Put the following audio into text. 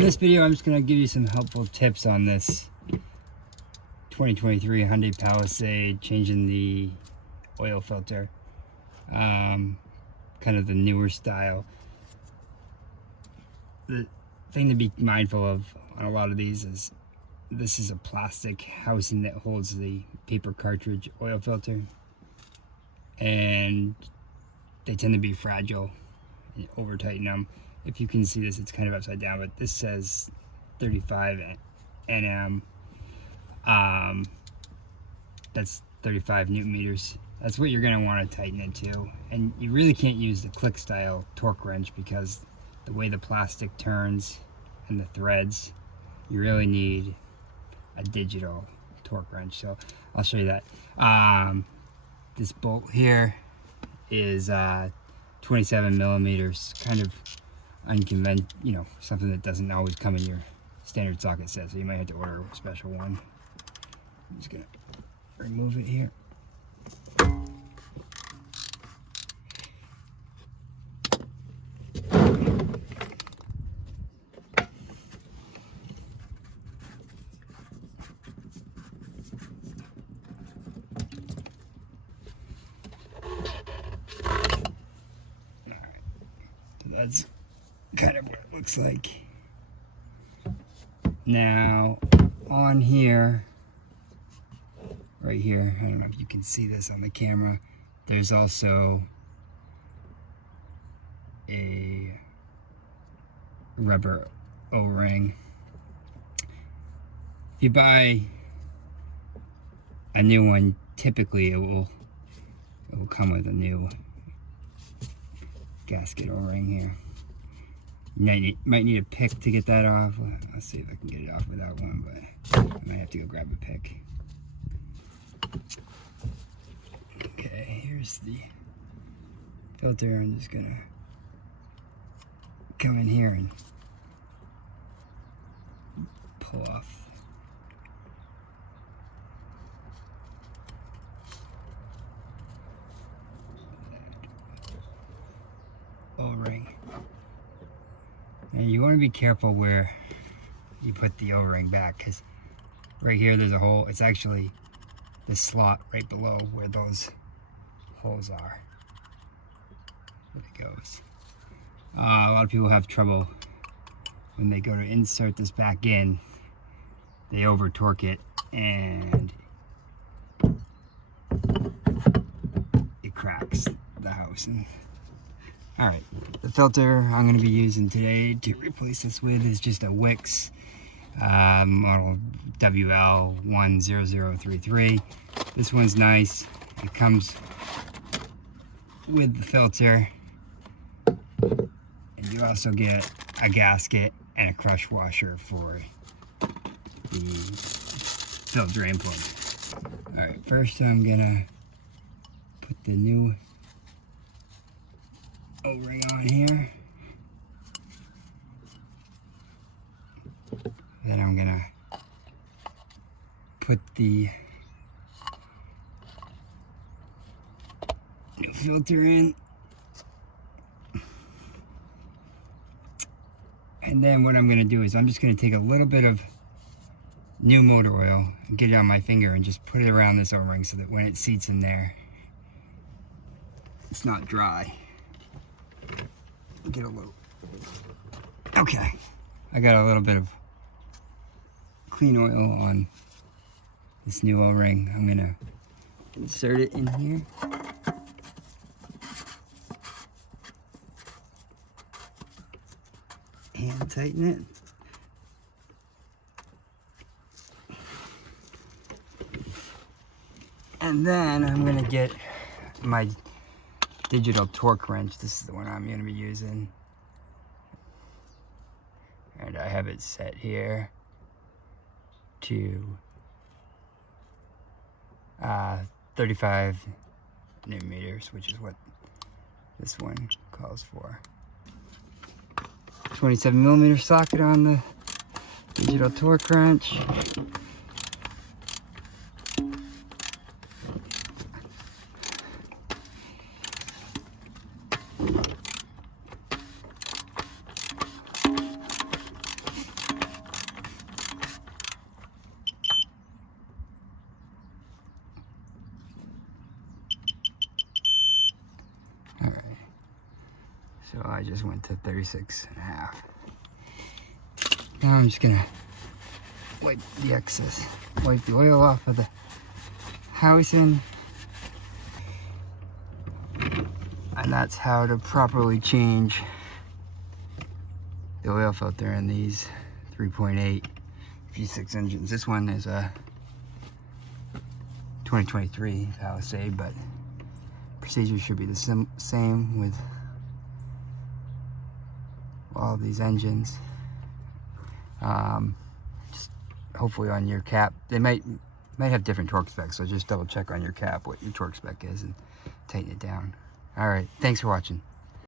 In this video, I'm just going to give you some helpful tips on this 2023 Hyundai Palisade, changing the oil filter. Kind of the newer style. The thing to be mindful of on a lot of these is this is a plastic housing that holds the paper cartridge oil filter, and they tend to be fragile. You over tighten them. If you can see this, it's kind of upside down, but this says 35 Nm. That's 35 Newton meters. That's what you're going to want to tighten it to. And you really can't use the click style torque wrench because the way the plastic turns and the threads, you really need a digital torque wrench. So I'll show you that. This bolt here is 27 millimeters, kind of unconventional, something that doesn't always come in your standard socket set, so you might have to order a special one. I'm just gonna remove it here. That's kind of what it looks like. Now, on here, right here, I don't know if you can see this on the camera, there's also a rubber O-ring. If you buy a new one, typically it will come with a new gasket O-ring here. You might need a pick to get that off. Let's see if I can get it off without one, but I might have to go grab a pick. Okay, here's the filter. I'm just gonna come in here and pull off O-ring. And you want to be careful where you put the O-ring back, because right here there's a hole. It's actually the slot right below where those holes are. There it goes. A lot of people have trouble when they go to insert this back in. They over torque it and it cracks the housing. Alright, the filter I'm going to be using today to replace this with is just a Wix model WL10033. This one's nice. It comes with the filter, and you also get a gasket and a crush washer for the filter input. Alright, first I'm going to put the new O-ring on here. Then I'm gonna put the new filter in. And then what I'm gonna do is I'm just gonna take a little bit of new motor oil and get it on my finger and just put it around this O-ring so that when it seats in there, it's not dry. Get a little. Okay, I got a little bit of clean oil on this new O-ring. I'm gonna insert it in here. And tighten it. And then I'm gonna get my digital torque wrench. This is the one I'm going to be using, and I have it set here to 35 Newton meters, which is what this one calls for. 27 millimeter socket on the digital torque wrench. I just went to 36.5. Now I'm just gonna wipe the excess, wipe the oil off of the housing. And that's how to properly change the oil filter in these 3.8 V6 engines. This one is a 2023 Palisade, but procedure should be the same with all of these engines. Just hopefully on your cap, they might have different torque specs, so just double check on your cap what your torque spec is and tighten it down. All right, thanks for watching.